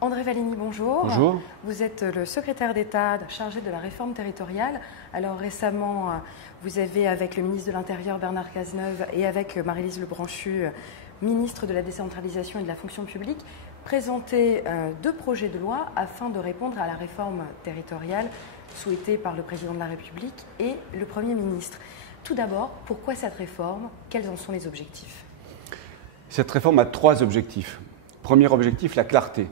André Vallini, bonjour. Bonjour. Vous êtes le secrétaire d'État chargé de la réforme territoriale. Alors récemment, vous avez, avec le ministre de l'Intérieur Bernard Cazeneuve et avec Maryse Lebranchu, ministre de la décentralisation et de la fonction publique, présenté deux projets de loi afin de répondre à la réforme territoriale souhaitée par le président de la République et le Premier ministre. Tout d'abord, pourquoi cette réforme? Quels en sont les objectifs? Cette réforme a trois objectifs. Premier objectif, la clarté.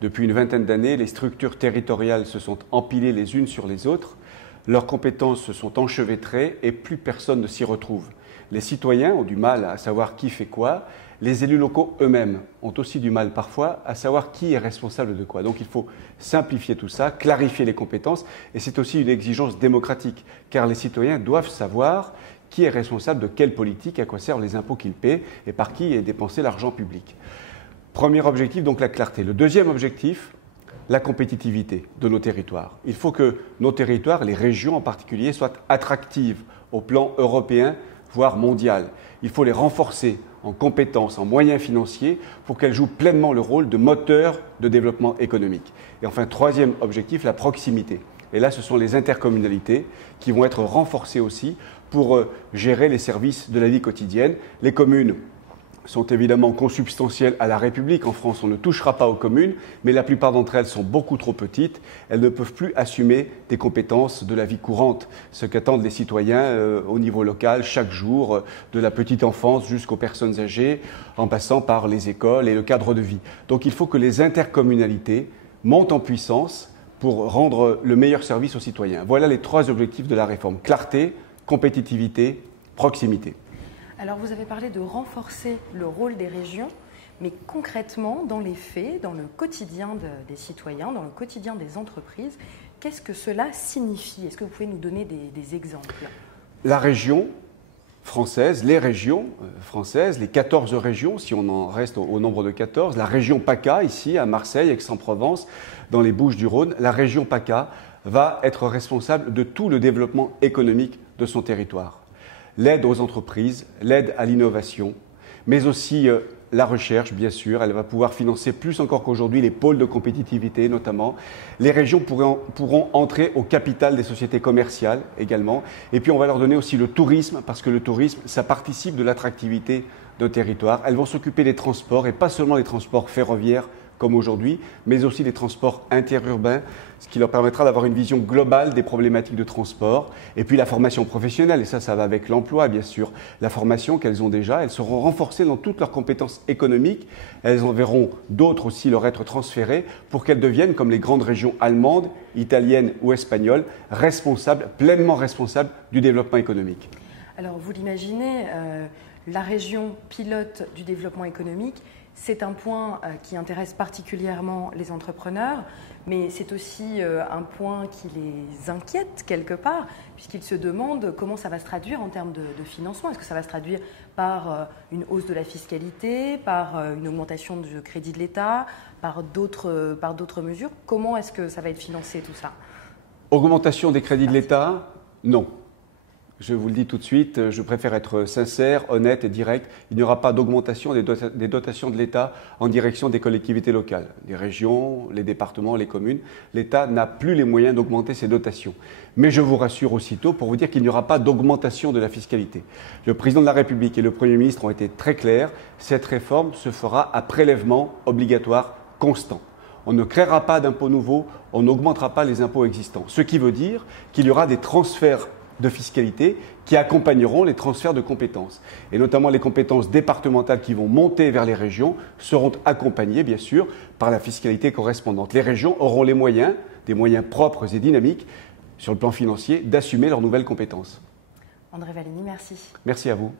Depuis une vingtaine d'années, les structures territoriales se sont empilées les unes sur les autres, leurs compétences se sont enchevêtrées et plus personne ne s'y retrouve. Les citoyens ont du mal à savoir qui fait quoi, les élus locaux eux-mêmes ont aussi du mal parfois à savoir qui est responsable de quoi. Donc il faut simplifier tout ça, clarifier les compétences, et c'est aussi une exigence démocratique, car les citoyens doivent savoir qui est responsable de quelle politique, à quoi servent les impôts qu'ils paient et par qui est dépensé l'argent public. Premier objectif, donc la clarté. Le deuxième objectif, la compétitivité de nos territoires. Il faut que nos territoires, les régions en particulier, soient attractives au plan européen, voire mondial. Il faut les renforcer en compétences, en moyens financiers, pour qu'elles jouent pleinement le rôle de moteur de développement économique. Et enfin, troisième objectif, la proximité. Et là, ce sont les intercommunalités qui vont être renforcées aussi pour gérer les services de la vie quotidienne. Les communes sont évidemment consubstantielles à la République. En France, on ne touchera pas aux communes, mais la plupart d'entre elles sont beaucoup trop petites. Elles ne peuvent plus assumer des compétences de la vie courante, ce qu'attendent les citoyens au niveau local chaque jour, de la petite enfance jusqu'aux personnes âgées, en passant par les écoles et le cadre de vie. Donc il faut que les intercommunalités montent en puissance pour rendre le meilleur service aux citoyens. Voilà les trois objectifs de la réforme: clarté, compétitivité, proximité. Alors vous avez parlé de renforcer le rôle des régions, mais concrètement, dans les faits, dans le quotidien des citoyens, dans le quotidien des entreprises, qu'est-ce que cela signifie? Est-ce que vous pouvez nous donner des exemples? La région française, les régions françaises, les 14 régions, si on en reste au nombre de 14, la région PACA, ici à Marseille, Aix-en-Provence, dans les Bouches-du-Rhône, la région PACA va être responsable de tout le développement économique de son territoire. L'aide aux entreprises, l'aide à l'innovation, mais aussi la recherche, bien sûr. Elle va pouvoir financer plus encore qu'aujourd'hui les pôles de compétitivité, notamment. Les régions pourront entrer au capital des sociétés commerciales également. Et puis on va leur donner aussi le tourisme, parce que le tourisme, ça participe de l'attractivité de territoire. Elles vont s'occuper des transports, et pas seulement des transports ferroviaires, comme aujourd'hui, mais aussi des transports interurbains, ce qui leur permettra d'avoir une vision globale des problématiques de transport. Et puis la formation professionnelle, et ça va avec l'emploi, bien sûr. La formation qu'elles ont déjà, elles seront renforcées dans toutes leurs compétences économiques. Elles en verront d'autres aussi leur être transférées pour qu'elles deviennent, comme les grandes régions allemandes, italiennes ou espagnoles, responsables, pleinement responsables du développement économique. Alors vous l'imaginez, la région pilote du développement économique, c'est un point qui intéresse particulièrement les entrepreneurs, mais c'est aussi un point qui les inquiète quelque part, puisqu'ils se demandent comment ça va se traduire en termes de financement. Est-ce que ça va se traduire par une hausse de la fiscalité, par une augmentation du crédit de l'État, par d'autres mesures? Comment est-ce que ça va être financé tout ça? Augmentation des crédits de l'État? Non. Je vous le dis tout de suite, je préfère être sincère, honnête et direct. Il n'y aura pas d'augmentation des dotations de l'État en direction des collectivités locales, les régions, les départements, les communes. L'État n'a plus les moyens d'augmenter ses dotations. Mais je vous rassure aussitôt pour vous dire qu'il n'y aura pas d'augmentation de la fiscalité. Le président de la République et le Premier ministre ont été très clairs. Cette réforme se fera à prélèvement obligatoire constant. On ne créera pas d'impôts nouveaux, on n'augmentera pas les impôts existants. Ce qui veut dire qu'il y aura des transferts de fiscalité qui accompagneront les transferts de compétences. Et notamment les compétences départementales qui vont monter vers les régions seront accompagnées, bien sûr, par la fiscalité correspondante. Les régions auront les moyens, des moyens propres et dynamiques, sur le plan financier, d'assumer leurs nouvelles compétences. André Vallini, merci. Merci à vous.